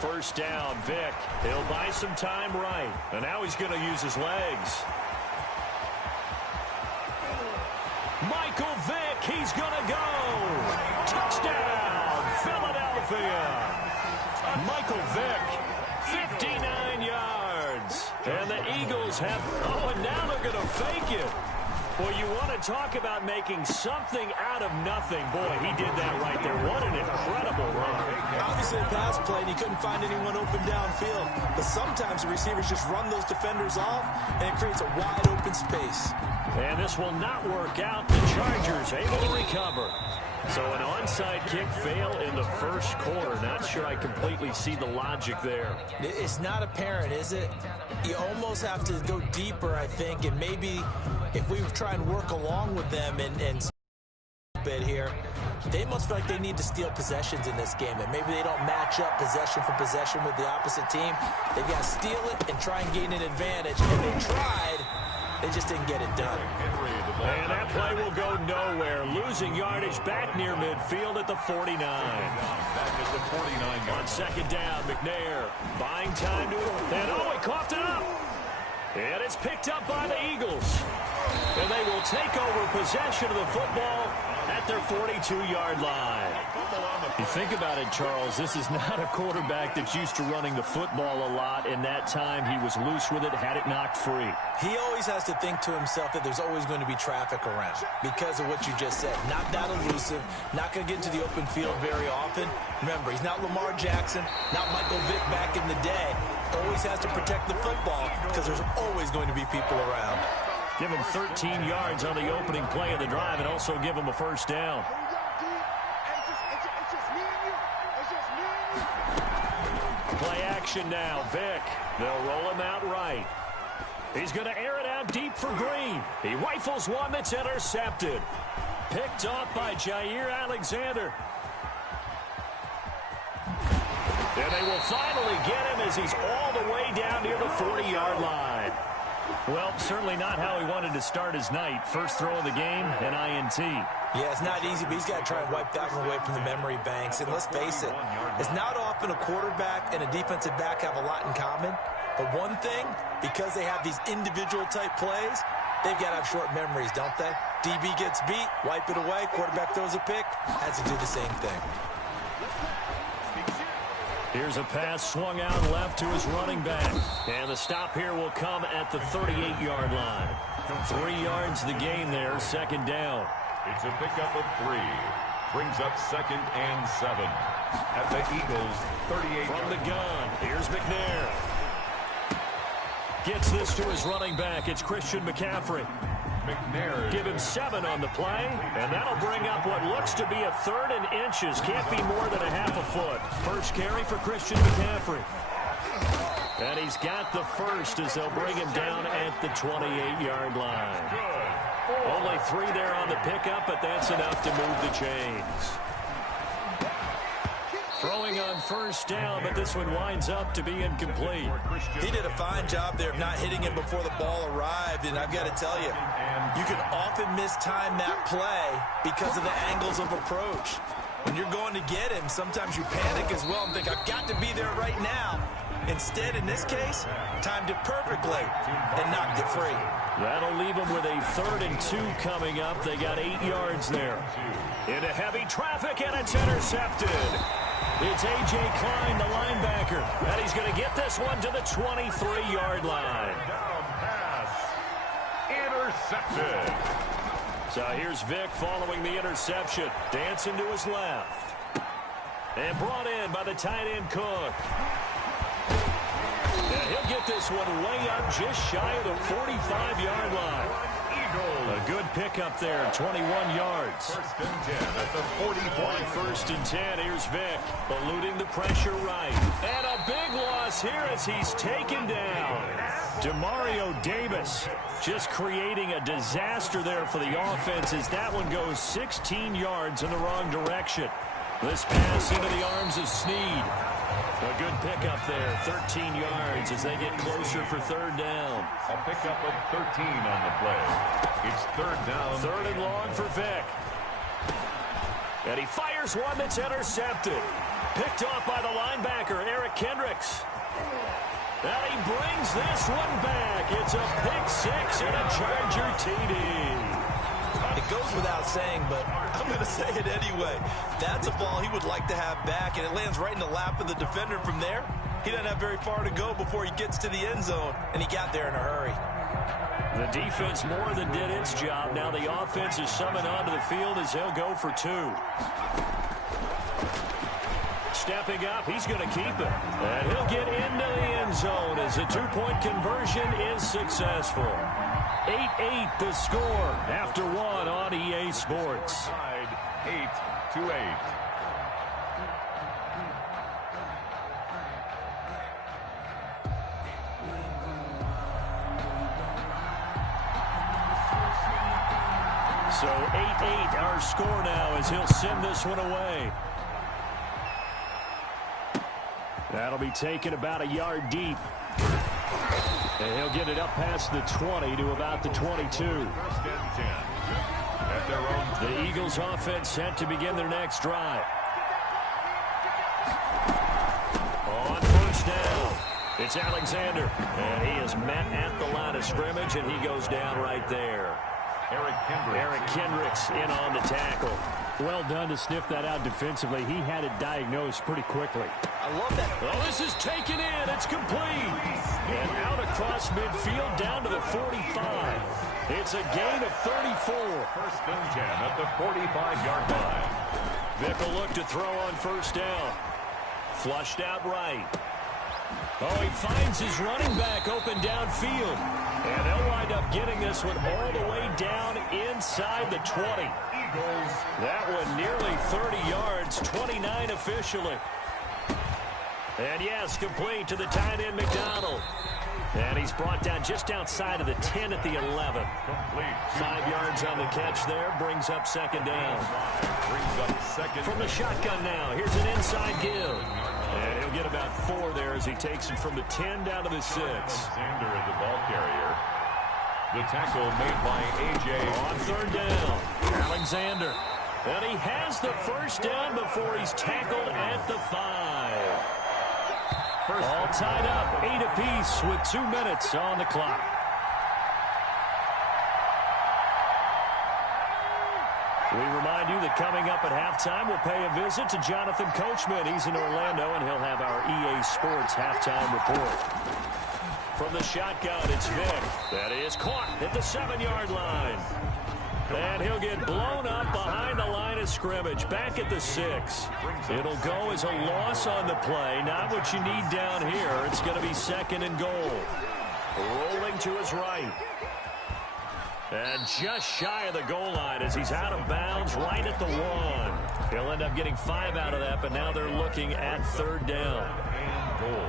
first down. Vick, he'll buy some time right. And now he's going to use his legs. Michael Vick, he's going to go. Touchdown, Philadelphia. Michael Vick, 59 yards. And the Eagles have, and now they're going to fake it. Well, you want to talk about making something out of nothing. Boy, he did that right there. What an incredible run. Obviously, a pass play, and he couldn't find anyone open downfield. But sometimes the receivers just run those defenders off, and it creates a wide open space. And this will not work out. The Chargers able to recover. So an onside kick fail in the first quarter. Not sure I completely see the logic there. It's not apparent, is it? You almost have to go deeper, I think, and maybe if we try and work along with them and a bit here, they must feel like they need to steal possessions in this game, and maybe they don't match up possession for possession with the opposite team. They've got to steal it and try and gain an advantage, and they tried. They just didn't get it done. And that play will go nowhere. Losing yardage back near midfield at the 49. On second down, McNair buying time to it. And he coughed it up. And it's picked up by the Eagles. And they will take over possession of the football at their 42-yard line. You think about it, Charles, this is not a quarterback that's used to running the football a lot. In that time, he was loose with it, had it knocked free. He always has to think to himself that there's always going to be traffic around because of what you just said. Not that elusive, not going to get into the open field very often. Remember, he's not Lamar Jackson, not Michael Vick back in the day. Always has to protect the football because there's always going to be people around. Give him 13 yards on the opening play of the drive and also give him a first down. Play action now. Vick. They'll roll him out right. He's going to air it out deep for Green. He rifles one that's intercepted. Picked off by Jair Alexander. And they will finally get him as he's all the way down near the 40-yard line. Well, certainly not how he wanted to start his night. First throw of the game, an INT. Yeah, it's not easy, but he's got to try and wipe that one away from the memory banks. And let's face it, it's not often a quarterback and a defensive back have a lot in common. But one thing, because they have these individual type plays, they've got to have short memories, don't they? DB gets beat, wipe it away, quarterback throws a pick, has to do the same thing. Here's a pass swung out left to his running back. And the stop here will come at the 38-yard line. 3 yards the gain there, second down. It's a pickup of 3. Brings up 2nd and 7. At the Eagles, 38. From the gun, here's McNair. Gets this to his running back. It's Christian McCaffrey. McNair. Give him 7 on the play, and that'll bring up what looks to be a 3rd and inches. Can't be more than a half a foot. First carry for Christian McCaffrey. And he's got the first as they'll bring him down at the 28-yard line. Only 3 there on the pickup, but that's enough to move the chains. Throwing on first down, but this one winds up to be incomplete. He did a fine job there of not hitting him before the ball arrived, and I've got to tell you, you can often mistime that play because of the angles of approach. When you're going to get him, sometimes you panic as well and think, I've got to be there right now. Instead, in this case, timed it perfectly and knocked it free. That'll leave them with a 3rd and 2 coming up. They got 8 yards there. Into heavy traffic, and it's intercepted. It's A.J. Klein, the linebacker, and he's going to get this one to the 23-yard line. Down pass. Intercepted. So here's Vick following the interception. Dancing to his left. And brought in by the tight end Cook. And he'll get this one way up just shy of the 45-yard line. A good pickup there, 21 yards. 1st and 10 at the 45. 1st and 10, here's Vick, eluding the pressure right. And a big loss here as he's taken down. Demario Davis just creating a disaster there for the offense as that one goes 16 yards in the wrong direction. This pass into the arms of Snead. A good pickup there, 13 yards as they get closer for 3rd down. A pickup of 13 on the play. It's 3rd down. 3rd and long for Vick. And he fires one that's intercepted. Picked off by the linebacker, Eric Kendricks. 6. And he brings this one back. It's a pick 6 and a Charger TD. It goes without saying, but I'm going to say it anyway. That's a ball he would like to have back, and it lands right in the lap of the defender from there. He doesn't have very far to go before he gets to the end zone, and he got there in a hurry. The defense more than did its job. Now the offense is summoned onto the field as they'll go for 2. Stepping up, he's going to keep it. And he'll get into the end zone as the 2-point conversion is successful. 8-8 the score after 1 on EA Sports. 8-8. So 8-8 our score now as he'll send this one away. That'll be taken about a yard deep. And he'll get it up past the 20 to about the 22. First and 10. At their own. The Eagles offense set to begin their next drive. On first down, it's Alexander. And he is met at the line of scrimmage, and he goes down right there. Eric Kendricks in on the tackle. Well done to sniff that out defensively. He had it diagnosed pretty quickly. I love that. Oh, this is taken in. It's complete. And out across midfield down to the 45. It's a gain of 34. First and 10 at the 45-yard line. Vick will look to throw on first down. Flushed out right. Oh, he finds his running back open downfield. And they'll wind up getting this one all the way down inside the 20. Eagles. That one nearly 30 yards, 29 officially. And yes, complete to the tight end McDonald. And he's brought down just outside of the 10 at the 11. Complete. 5 yards on the catch there, brings up second down. Brings up second. From the shotgun now, here's an inside give. And he'll get about 4 there as he takes it from the 10 down to the 6. Alexander is the ball carrier. The tackle made by A.J. On third down, Alexander. And he has the first down before he's tackled at the 5. All tied up, 8 apiece with 2 minutes on the clock. We remind you that coming up at halftime, we'll pay a visit to Jonathan Coachman. He's in Orlando, and he'll have our EA Sports halftime report. From the shotgun, it's Vick. That is caught at the 7-yard line. And he'll get blown up behind the line of scrimmage, back at the 6. It'll go as a loss on the play. Not what you need down here. It's going to be second and goal. Rolling to his right. And just shy of the goal line as he's out of bounds right at the 1. He'll end up getting 5 out of that, but now they're looking at third down. And goal.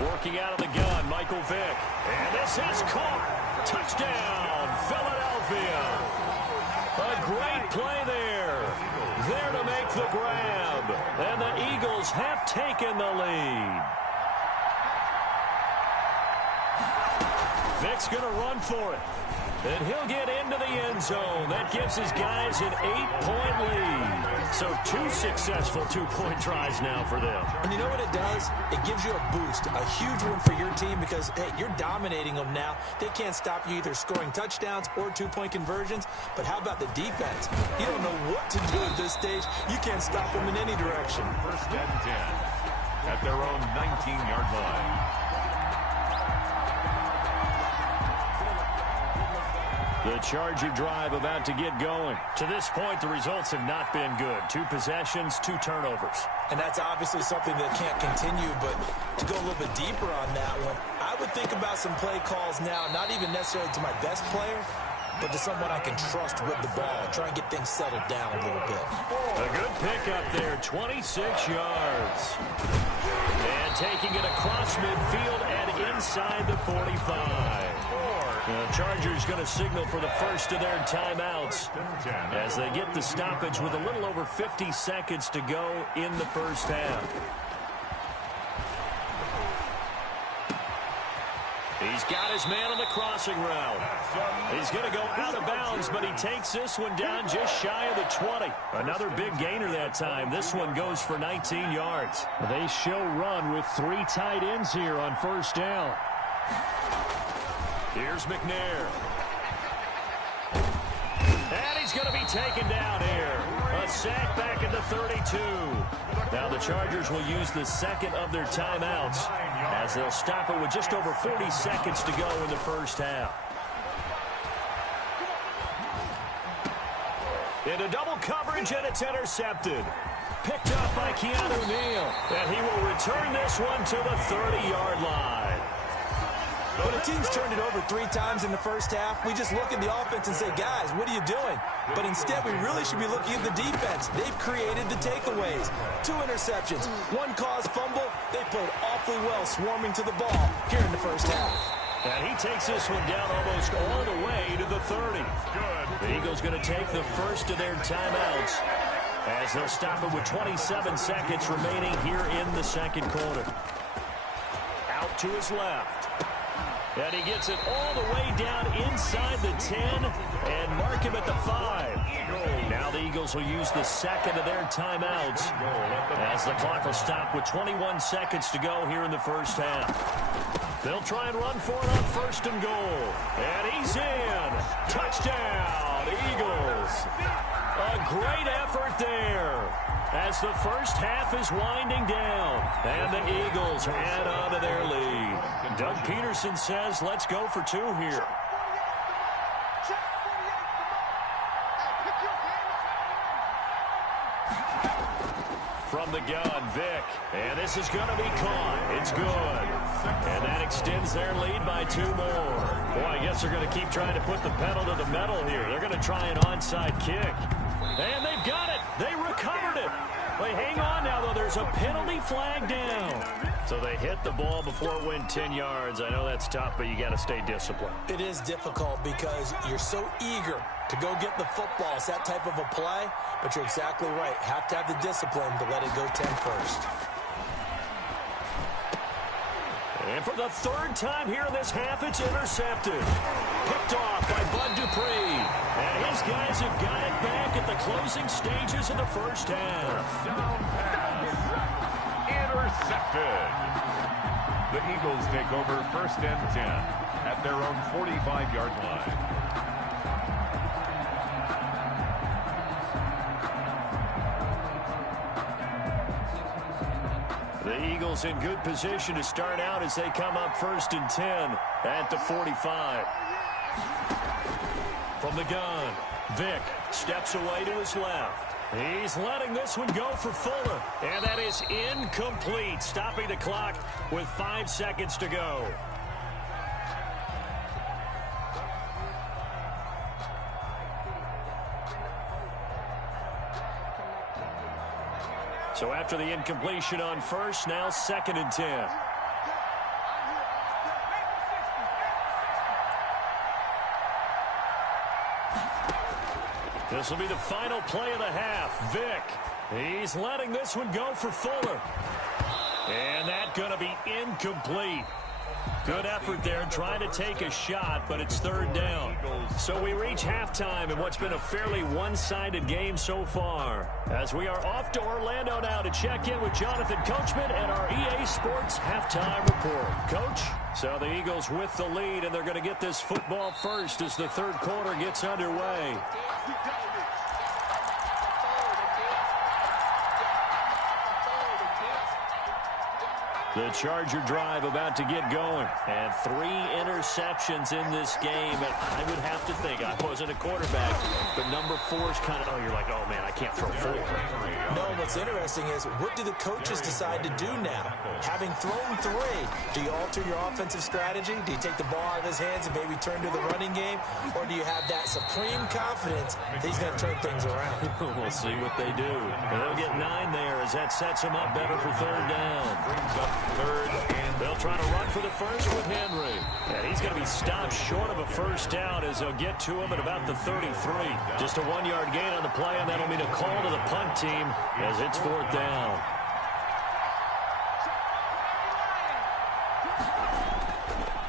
Working out of the gun, Michael Vick. And this is caught. Touchdown, Philadelphia. A great play there. There to make the grab. And the Eagles have taken the lead. Vick's going to run for it. And he'll get into the end zone. That gives his guys an 8-point lead. So 2 successful 2-point tries now for them. And you know what it does? It gives you a boost, a huge one for your team because, hey, you're dominating them now. They can't stop you either scoring touchdowns or 2-point conversions. But how about the defense? You don't know what to do at this stage. You can't stop them in any direction. First and 10 at their own 19-yard line. The Charger drive about to get going. To this point, the results have not been good. 2 possessions, 2 turnovers. And that's obviously something that can't continue, but to go a little bit deeper on that one, I would think about some play calls now, not even necessarily to my best player, but to someone I can trust with the ball. Try and get things settled down a little bit. A good pickup there, 26 yards. And taking it across midfield and inside the 45. The Chargers going to signal for the first of their timeouts as they get the stoppage with a little over 50 seconds to go in the first half. He's He's got his man on the crossing route. He's going to go out of bounds, but he takes this one down just shy of the 20. Another big gainer that time. This one goes for 19 yards. They show run with 3 tight ends here on first down. Here's McNair. And he's going to be taken down here. A sack back at the 32. Now the Chargers will use the second of their timeouts as they'll stop it with just over 40 seconds to go in the first half. Into double coverage, and it's intercepted. Picked up by Keanu Neal. And he will return this one to the 30-yard line. When a team's turned it over 3 times in the first half, we just look at the offense and say, guys, what are you doing? But instead, we really should be looking at the defense. They've created the takeaways. 2 interceptions, 1 caused fumble. They played awfully well swarming to the ball here in the first half. And he takes this one down almost all the way to the 30. The Eagles going to take the first of their timeouts as they'll stop it with 27 seconds remaining here in the second quarter. Out to his left. And he gets it all the way down inside the 10 and mark him at the 5. Now the Eagles will use the second of their timeouts as the clock will stop with 21 seconds to go here in the first half. They'll try and run for it on first and goal. And he's in. Touchdown, Eagles. A great effort there as the first half is winding down. And the Eagles add on to their lead. Doug Peterson says, let's go for 2 here. From the gun, Vick. And this is going to be caught. It's good. And that extends their lead by 2 more. Boy, I guess they're going to keep trying to put the pedal to the metal here. They're going to try an onside kick. And they've got it. They recovered it. Wait, hang on now, though. There's a penalty flag down. So they hit the ball before it went 10 yards. I know that's tough, but you got to stay disciplined. It is difficult because you're so eager to go get the football. It's that type of a play, but you're exactly right. Have to have the discipline to let it go 10 first. And for the 3rd time here in this half, it's intercepted. Picked off by Bud Dupree. And his guys have got it back at the closing stages of the first half. Down pass. Intercepted. The Eagles take over 1st and 10 at their own 45-yard line. The Eagles in good position to start out as they come up 1st and 10 at the 45. From the gun, Vick steps away to his left. He's letting this one go for Fuller. And that is incomplete, stopping the clock with 5 seconds to go. So after the incompletion on first, now 2nd and 10. This will be the final play of the half. Vick, he's letting this one go for Fuller. And that's going to be incomplete. Good effort there trying to take a shot, but it's 3rd down. So we reach halftime in what's been a fairly one-sided game so far. As we are off to Orlando now to check in with Jonathan Coachman and our EA Sports Halftime Report. Coach, so the Eagles with the lead, and they're going to get this football first as the 3rd quarter gets underway. The Charger drive about to get going. And 3 interceptions in this game. And I would have to think, I wasn't a quarterback, but number 4 is kind of, oh, you're like, oh, man, I can't throw 4. No, what's interesting is, what do the coaches decide to do now? Having thrown 3, do you alter your offensive strategy? Do you take the ball out of his hands and maybe turn to the running game? Or do you have that supreme confidence that he's going to turn things around? We'll see what they do. And they'll get 9 there as that sets them up better for 3rd down. Brings up 3rd and they'll try to run for the first with Henry. And he's going to be stopped short of a first down as they'll get to him at about the 33. Just a 1-yard gain on the play, and that'll mean a call to the punt team as it's 4th down.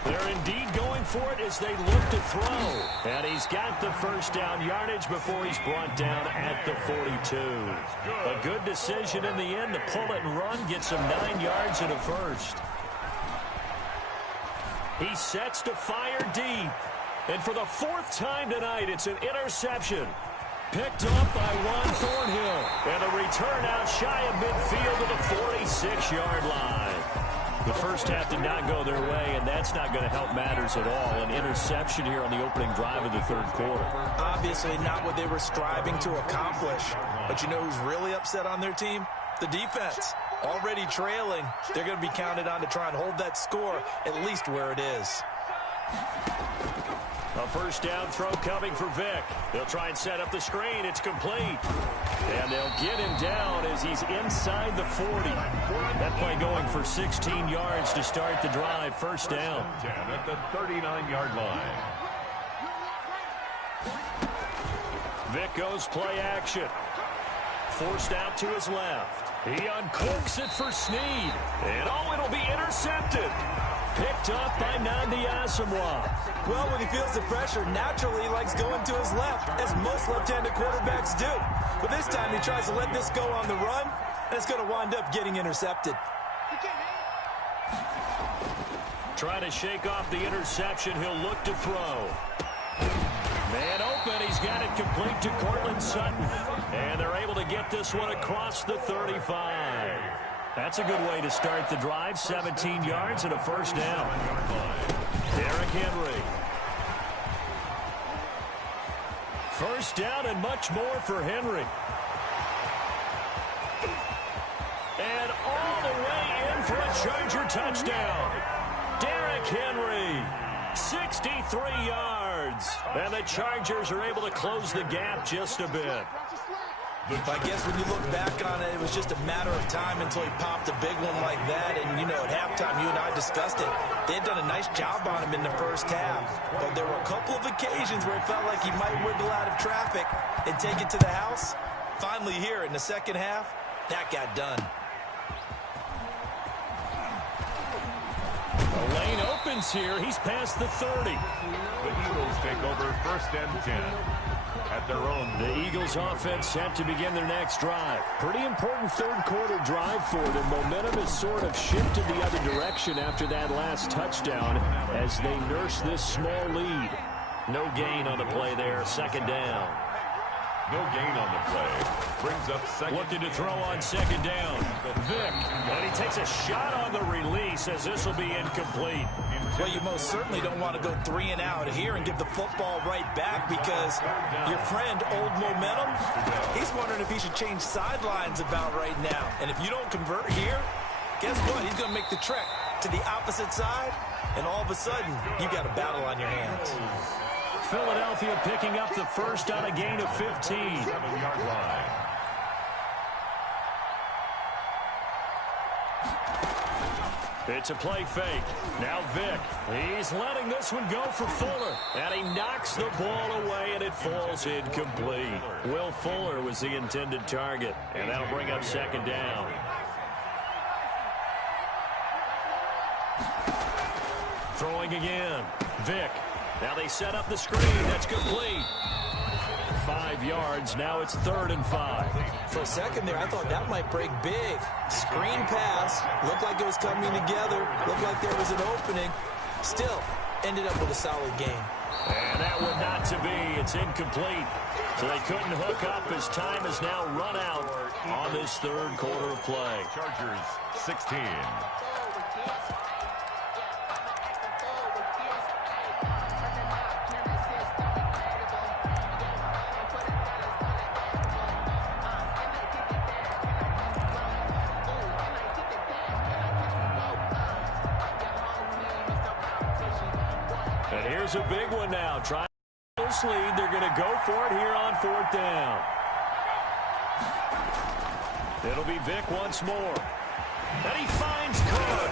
They're indeed for it as they look to throw. And he's got the first down yardage before he's brought down at the 42. A good decision in the end to pull it and run, get some 9 yards and a first. He sets to fire deep. And for the 4th time tonight, it's an interception. Picked up by Juan Thornhill. And a return out shy of midfield to the 46-yard line. The first half did not go their way, and that's not going to help matters at all. An interception here on the opening drive of the third quarter. Obviously not what they were striving to accomplish. But you know who's really upset on their team? The defense. Already trailing. They're going to be counted on to try and hold that score at least where it is. A first down throw coming for Vick. They'll try and set up the screen. It's complete. And they'll get him down as he's inside the 40. That play going for 16 yards to start the drive. First down. At the 39-yard line. Vick goes play action. Forced out to his left. He uncorks it for Snead. And it'll be intercepted. Picked up by Nnamdi Asomugha. Well, when he feels the pressure, naturally he likes going to his left, as most left-handed quarterbacks do. But this time he tries to let this go on the run, and it's going to wind up getting intercepted. Trying to shake off the interception. He'll look to throw. Man open. He's got it complete to Courtland Sutton. And they're able to get this one across the 35. That's a good way to start the drive. 17 yards and a first down. Derrick Henry. First down and much more for Henry. And all the way in for a Charger touchdown. Derrick Henry, 63 yards. And the Chargers are able to close the gap just a bit. I guess when you look back on it, it was just a matter of time until he popped a big one like that. And, you know, at halftime, you and I discussed it. They had done a nice job on him in the first half. But there were a couple of occasions where it felt like he might wiggle out of traffic and take it to the house. Finally here in the second half, that got done. The lane opens here. He's past the 30. The Eagles take over 1st and 10. At their own. The Eagles offense set to begin their next drive. Pretty important third quarter drive for them. Momentum has sort of shifted the other direction after that last touchdown as they nurse this small lead. No gain on the play there. Second down. No gain on the play. Brings up second. Looking to throw on second down. Vick. And he takes a shot on the release as this will be incomplete. Well, you most certainly don't want to go 3 and out here and give the football right back because your friend, Old Momentum, he's wondering if he should change sidelines about right now. And if you don't convert here, guess what? He's going to make the trek to the opposite side, and all of a sudden, you've got a battle on your hands. Philadelphia picking up the first on a gain of 15. 7-yard line. It's a play fake. Now Vick. He's letting this one go for Fuller. And he knocks the ball away, and it falls incomplete. Will Fuller was the intended target. And that'll bring up second down. Throwing again. Vick. Now they set up the screen. That's complete. 5 yards. Now it's 3rd and 5. For a second there, I thought that might break big. Screen pass. Looked like it was coming together. Looked like there was an opening. Still, ended up with a solid game. And that one not to be. It's incomplete. So they couldn't hook up as time has now run out on this third quarter of play. Chargers 16. And here's a big one now. Trying to lead. They're going to go for it here on 4th down. It'll be Vick once more. And he finds Cook.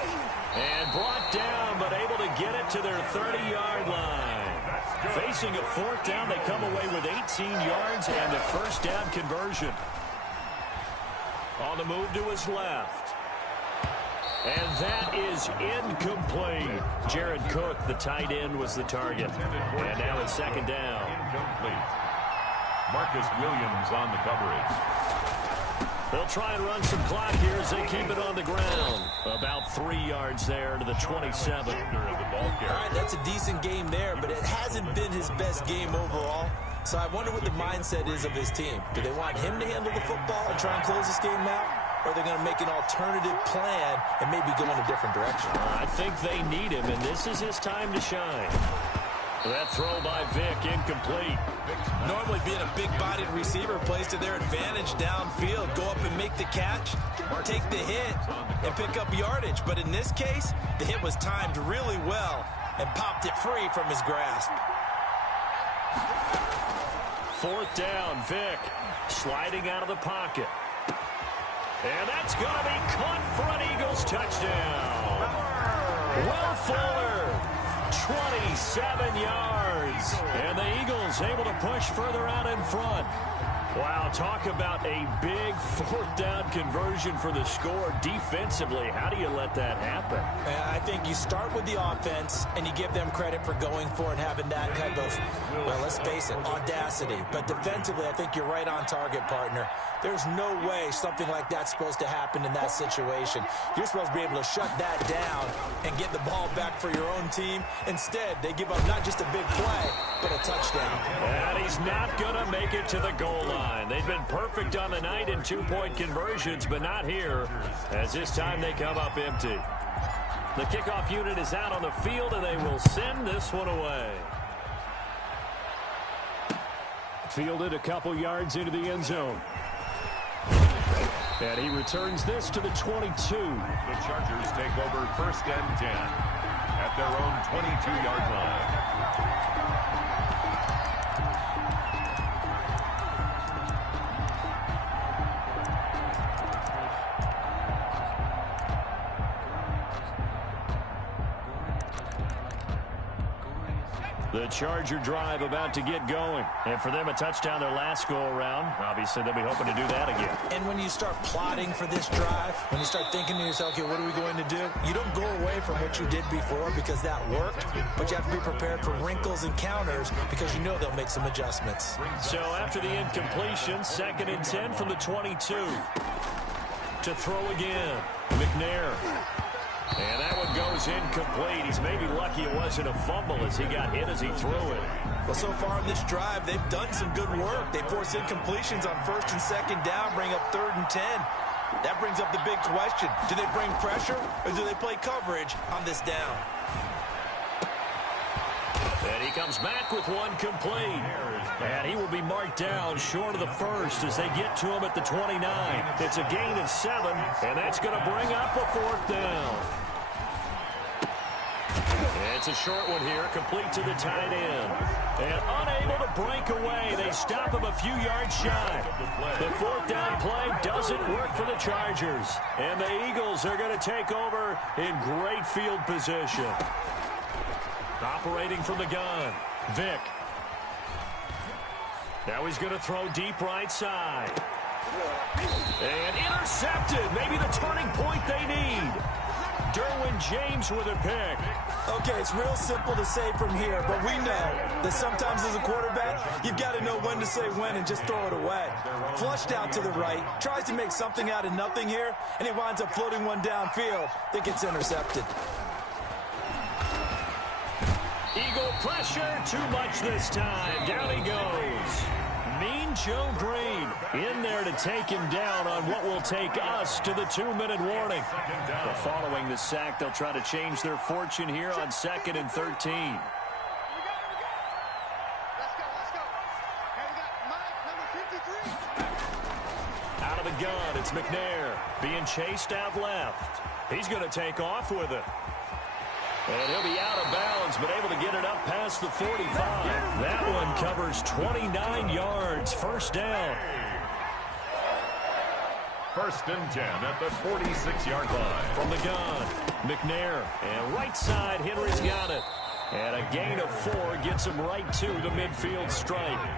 And brought down, but able to get it to their 30-yard line. Facing a 4th down, they come away with 18 yards and a first down conversion. On the move to his left. And that is incomplete. Jared Cook, the tight end, was the target. And now it's second down. Incomplete. Marcus Williams on the coverage. They'll try and run some clock here as they keep it on the ground. About 3 yards there to the 27. All right, that's a decent game there, but it hasn't been his best game overall. So I wonder what the mindset is of his team. Do they want him to handle the football and try and close this game out? Or are they going to make an alternative plan and maybe go in a different direction? I think they need him, and this is his time to shine. That throw by Vick, incomplete. Normally being a big-bodied receiver plays to their advantage downfield. Go up and make the catch, take the hit, and pick up yardage. But in this case, the hit was timed really well and popped it free from his grasp. Fourth down, Vick sliding out of the pocket. And that's going to be caught for an Eagles touchdown. Will Fuller, 27 yards. And the Eagles able to push further out in front. Wow, talk about a big fourth down conversion for the score defensively. How do you let that happen? I think you start with the offense, and you give them credit for going for it and having that type of, well, let's face it, audacity. But defensively, I think you're right on target, partner. There's no way something like that's supposed to happen in that situation. You're supposed to be able to shut that down and get the ball back for your own team. Instead, they give up not just a big play, but a touchdown. And he's not going to make it to the goal line. They've been perfect on the night in two-point conversions, but not here, as this time they come up empty. The kickoff unit is out on the field, and they will send this one away. Fielded a couple yards into the end zone. And he returns this to the 22. The Chargers take over first and 10 at their own 22-yard line. The Charger drive about to get going. And for them, a touchdown their last go-around. Obviously, they'll be hoping to do that again. And when you start plotting for this drive, when you start thinking to yourself, okay, what are we going to do? You don't go away from what you did before because that worked, but you have to be prepared for wrinkles and counters because you know they'll make some adjustments. So after the incompletion, second and 10 from the 22. To throw again, McNair. And that one goes incomplete. He's maybe lucky it wasn't a fumble as he got hit as he threw it. Well, so far in this drive, they've done some good work. They force incompletions on first and second down, bring up third and 10. That brings up the big question. Do they bring pressure or do they play coverage on this down? And he comes back with one complete. And he will be marked down short of the first as they get to him at the 29. It's a gain of 7, and that's going to bring up a fourth down. It's a short one here, complete to the tight end. And unable to break away, they stop him a few yards shy. The fourth down play doesn't work for the Chargers. And the Eagles are going to take over in great field position. Operating from the gun, Vick. Now he's going to throw deep right side. And intercepted. Maybe the turning point they need. Derwin James with a pick. Okay, it's real simple to say from here, but we know that sometimes as a quarterback, you've got to know when to say when and just throw it away. Flushed out to the right, tries to make something out of nothing here, and he winds up floating one downfield that gets intercepted. Eagle pressure, too much this time. Down he goes. Mean Joe Green in there to take him down on what will take us to the 2-minute warning. But following the sack, they'll try to change their fortune here on 2nd and 13. Out of the gun, it's McNair being chased out left. He's going to take off with it. And he'll be out of bounds, but able to get it up past the 45. That one covers 29 yards. First down. First and 10 at the 46-yard line. From the gun, McNair. And right side, Henry's got it. And a gain of 4 gets him right to the midfield stripe.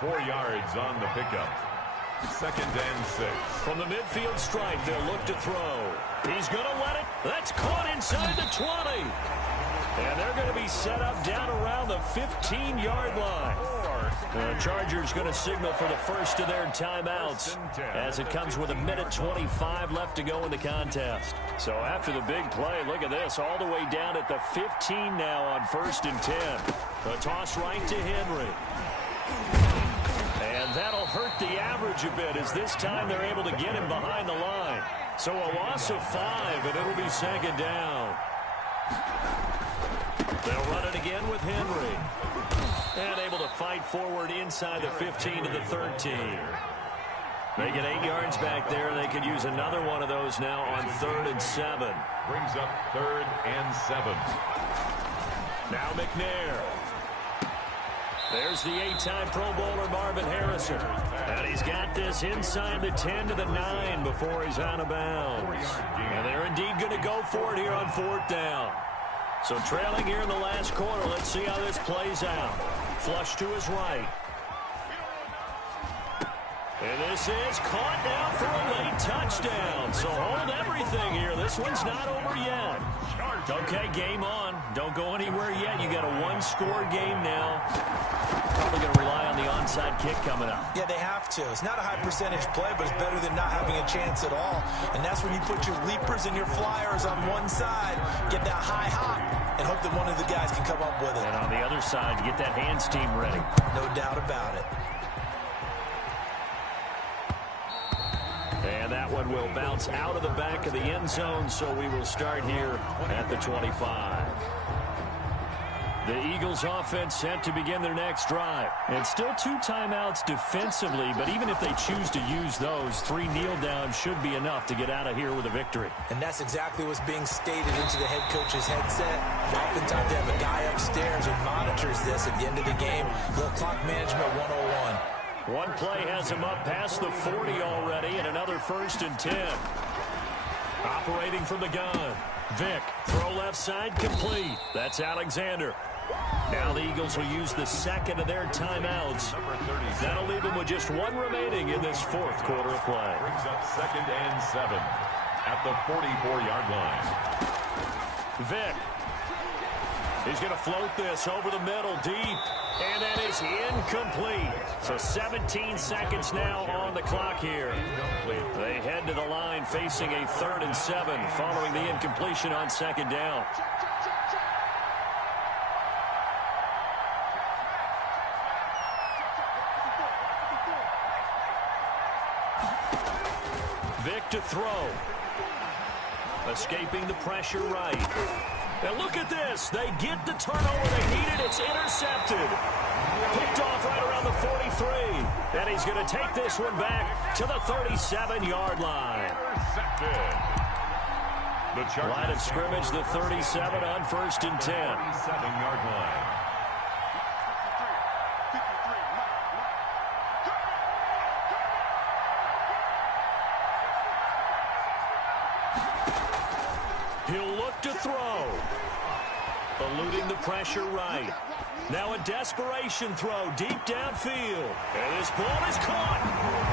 4 yards on the pickup. 2nd and 6. From the midfield stripe, they'll look to throw. He's going to let it. That's caught inside the 20. And they're going to be set up down around the 15-yard line. The Chargers going to signal for the first of their timeouts as it comes with 1:25 left to go in the contest. So after the big play, look at this, all the way down at the 15 now on 1st and 10. A toss right to Henry. And that'll hurt the average a bit as this time they're able to get him behind the line. So a loss of 5, and it'll be 2nd down. They'll run it again with Henry. And able to fight forward inside the 15 to the 13. They get 8 yards back there. They could use another one of those now on 3rd and 7. Brings up 3rd and 7. Now McNair. There's the 8-time Pro Bowler Marvin Harrison. And he's got this inside the 10 to the 9 before he's out of bounds. And they're indeed going to go for it here on 4th down. So trailing here in the last quarter. Let's see how this plays out. Flush to his right. And this is caught now for a late touchdown. So hold everything here. This one's not over yet. Okay, game on. Don't go anywhere yet. You got a 1-score game now. Probably going to rely on the onside kick coming up. Yeah, they have to. It's not a high percentage play, but it's better than not having a chance at all. And that's when you put your leapers and your flyers on one side, get that high hop, and hope that one of the guys can come up with it. And on the other side, get that hands team ready. No doubt about it. And that one will bounce out of the back of the end zone, so we will start here at the 25. The Eagles offense set to begin their next drive. And still 2 timeouts defensively, but even if they choose to use those, 3 kneel downs should be enough to get out of here with a victory. And that's exactly what's being stated into the head coach's headset. Oftentimes they have a guy upstairs who monitors this at the end of the game. Little clock management 101. One play has him up past the 40 already, and another 1st and 10. Operating from the gun. Vick, throw left side, complete. That's Alexander. Now the Eagles will use the 2nd of their timeouts. That'll leave them with just 1 remaining in this 4th quarter of play. Brings up 2nd and 7 at the 44-yard line. Vick. He's going to float this over the middle deep. And that is incomplete. So 17 seconds now on the clock here. They head to the line facing a 3rd and 7 following the incompletion on 2nd down. Vick to throw. Escaping the pressure right. And look at this. They get the turnover they needed. It's intercepted. Picked off right around the 43. And he's going to take this one back to the 37-yard line. Line of scrimmage, the 37 on 1st and 10. 37-yard line. He'll look to throw. Eluding the pressure right. Now a desperation throw deep downfield. And this ball is caught.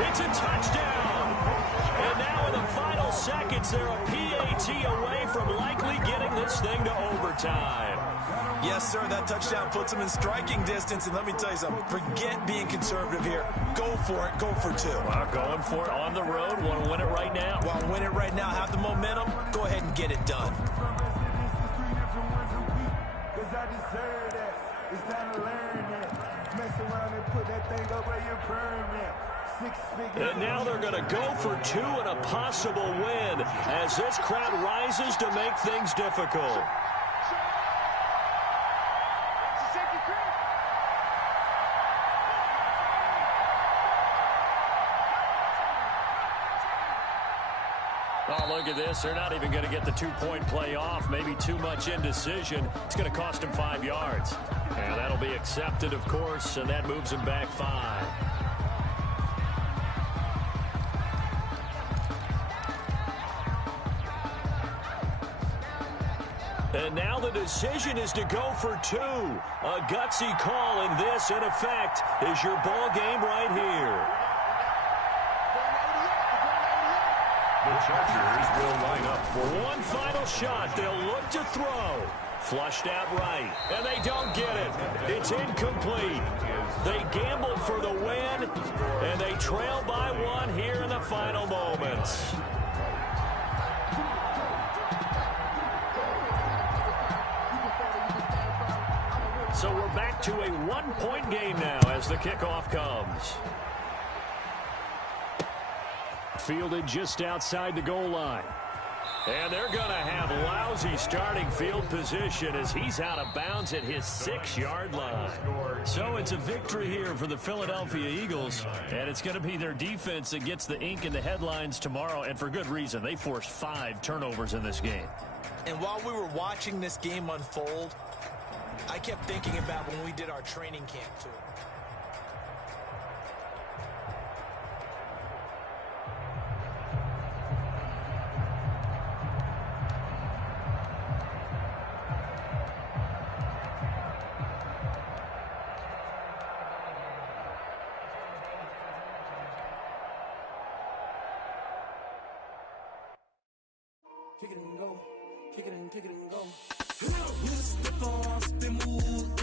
It's a touchdown. And now in the final seconds, they're a PAT away from likely getting this thing to overtime. Yes, sir, that touchdown puts them in striking distance. And let me tell you something, forget being conservative here. Go for it. Go for 2. Well, going for it on the road. Want to win it right now. Want to win it right now, have the momentum. Go ahead and get it done. And now they're going to go for 2 and a possible win as this crowd rises to make things difficult. Oh, look at this. They're not even going to get the 2-point play off. Maybe too much indecision. It's going to cost them 5 yards. And that'll be accepted, of course, and that moves them back 5. And now the decision is to go for 2. A gutsy call, and this, in effect, is your ball game right here. Chargers will line up for one final shot. They'll look to throw. Flushed out right, and they don't get it. It's incomplete. They gambled for the win, and they trail by one here in the final moments. So we're back to a one-point game now as the kickoff comes. Fielded just outside the goal line. And they're going to have lousy starting field position as he's out of bounds at his 6-yard line. So it's a victory here for the Philadelphia Eagles, and it's going to be their defense that gets the ink in the headlines tomorrow, and for good reason. They forced 5 turnovers in this game. And while we were watching this game unfold, I kept thinking about when we did our training camp tour. Kick it and go, kick it and go. Hit a step on, spin move.